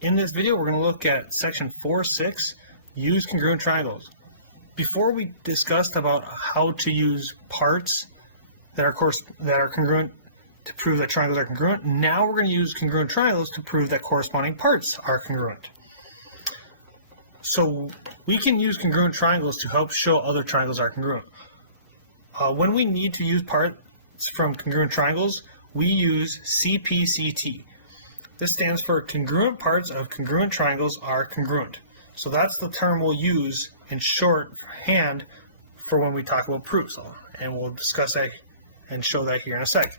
In this video, we're going to look at section 4.6, use congruent triangles. Before we discussed about how to use parts that are congruent to prove that triangles are congruent, now we're going to use congruent triangles to prove that corresponding parts are congruent. So we can use congruent triangles to help show other triangles are congruent. When we need to use parts from congruent triangles, we use CPCT. This stands for congruent parts of congruent triangles are congruent. So that's the term we'll use in shorthand for when we talk about proofs. And we'll discuss that and show that here in a sec.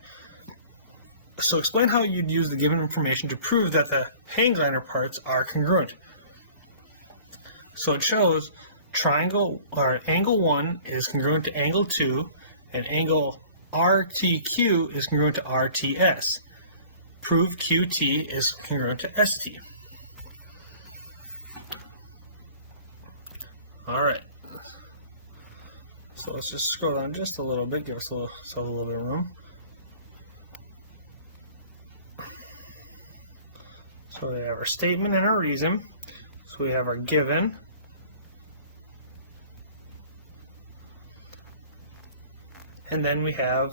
So explain how you'd use the given information to prove that the hang glider parts are congruent. So it shows angle 1 is congruent to angle 2, and angle RTQ is congruent to RTS. Prove QT is congruent to ST. Alright. So let's just scroll down just a little bit, give us a little bit of room. So we have our statement and our reason. So we have our given. And then we have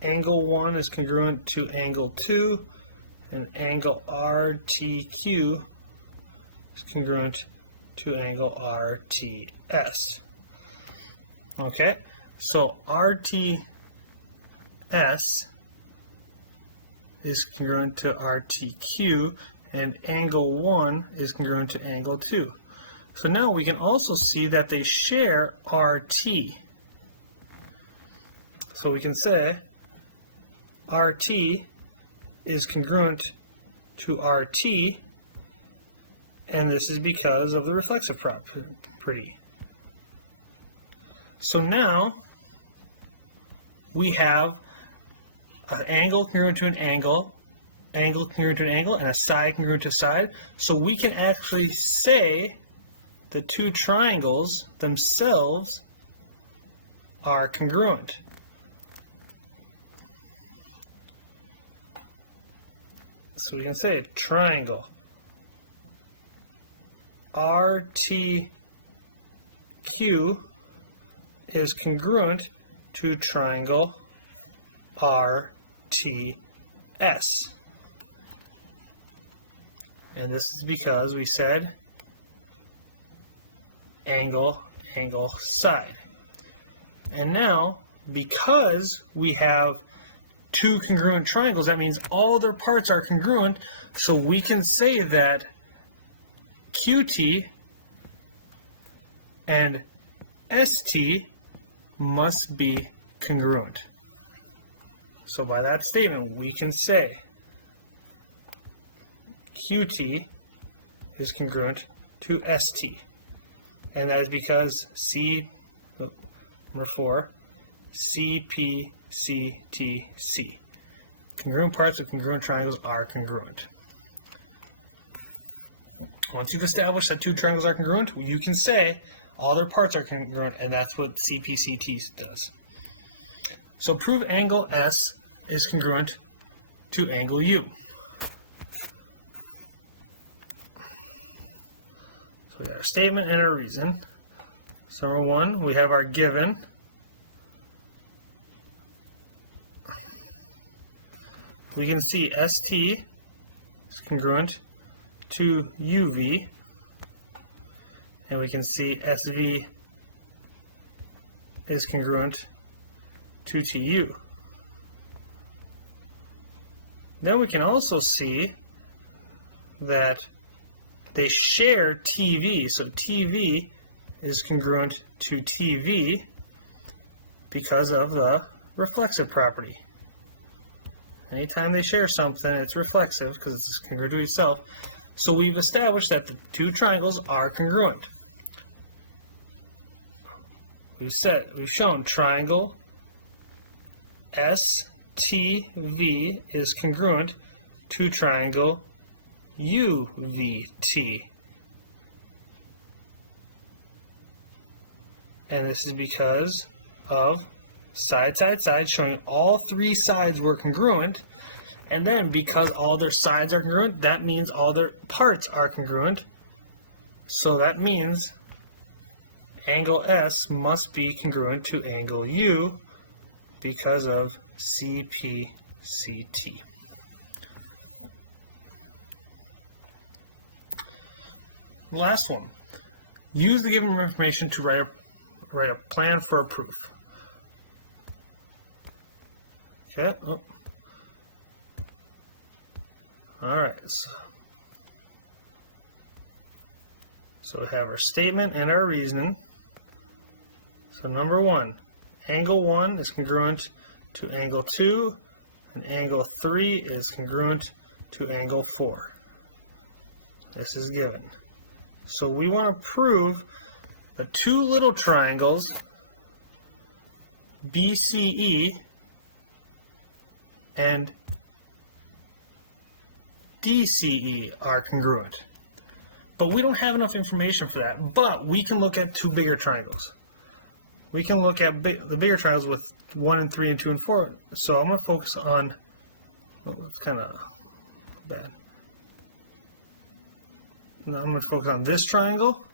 angle 1 is congruent to angle 2, and angle RTQ is congruent to angle RTS. Okay, so RTS is congruent to RTQ, and angle 1 is congruent to angle 2. So now we can also see that they share RT. So we can say RT is congruent to RT, and this is because of the reflexive property. So now we have an angle congruent to an angle congruent to an angle, and a side congruent to side. So we can actually say the two triangles themselves are congruent. So we can say triangle RTQ is congruent to triangle RTS. And this is because we said angle, side. And now, because we have two congruent triangles, that means all their parts are congruent, so we can say that QT and ST must be congruent. So by that statement, we can say QT is congruent to ST. And that is because number 4, CPCTC. Congruent parts of congruent triangles are congruent. Once you've established that two triangles are congruent, you can say all their parts are congruent, and that's what CPCT does. So prove angle S is congruent to angle U. So we got a statement and a reason. So number 1, we have our given. We can see ST is congruent to UV, and we can see SV is congruent to TU. Then we can also see that they share TV, so TV is congruent to TV because of the reflexive property. Anytime they share something, it's reflexive because it's congruent to itself. So we've established that the two triangles are congruent. We've shown triangle STV is congruent to triangle UVT. And this is because of side, side, side, showing all three sides were congruent, And then because all their sides are congruent, that means all their parts are congruent. So that means angle S must be congruent to angle U because of CPCT. Last one. Use the given information to write a plan for a proof. Okay. Oh. All right. So we have our statement and our reasoning. So number 1, angle 1 is congruent to angle 2, and angle 3 is congruent to angle 4. This is given. So we want to prove the two little triangles, BCE and DCE, are congruent. But we don't have enough information for that. But we can look at two bigger triangles. We can look at the bigger triangles with 1 and 3 and 2 and 4. So I'm going to focus on, oh, it's kind of bad. Now I'm going to focus on this triangle,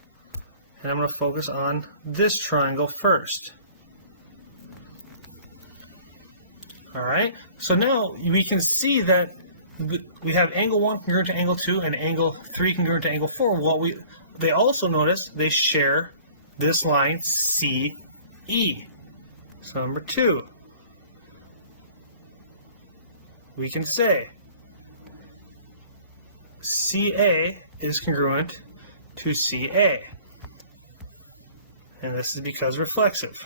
and I'm going to focus on this triangle first. Alright, so now we can see that we have angle 1 congruent to angle 2 and angle 3 congruent to angle 4. Well, they also notice they share this line CE. So number 2, we can say CA is congruent to CA. And this is because reflexive.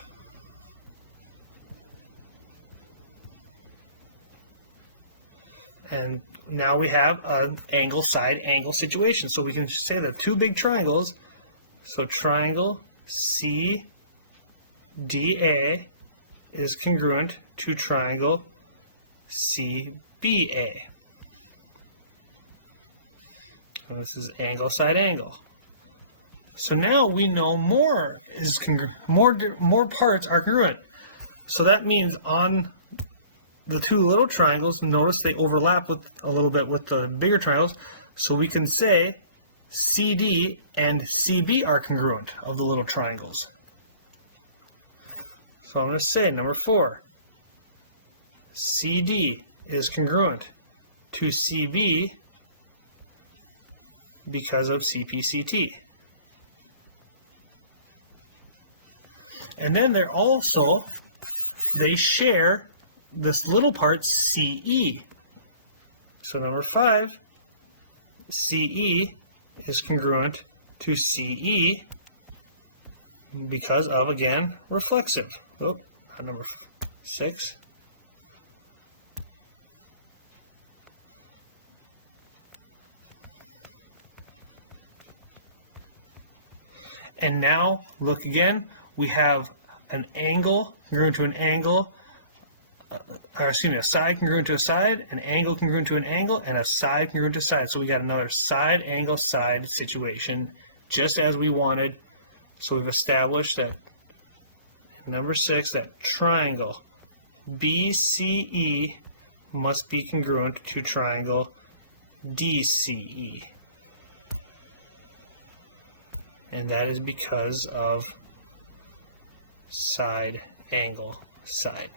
And now we have an angle side angle situation. So we can say that two big triangles, so triangle CDA is congruent to triangle CBA. So this is angle side angle. So now we know more parts are congruent. So that means on the two little triangles, notice they overlap with a little bit with the bigger triangles. So we can say CD and CB are congruent of the little triangles. So I'm going to say number 4, CD is congruent to CB because of CPCT. And then they share this little part CE. So number 5, CE is congruent to CE because of, again, reflexive. Oh, number 6. And now, look again, we have an angle congruent to an angle, a side congruent to a side, an angle congruent to an angle, and a side congruent to a side. So we got another side, angle, side situation, just as we wanted. So we've established that, number 6, that triangle BCE must be congruent to triangle DCE. And that is because of side, angle, side.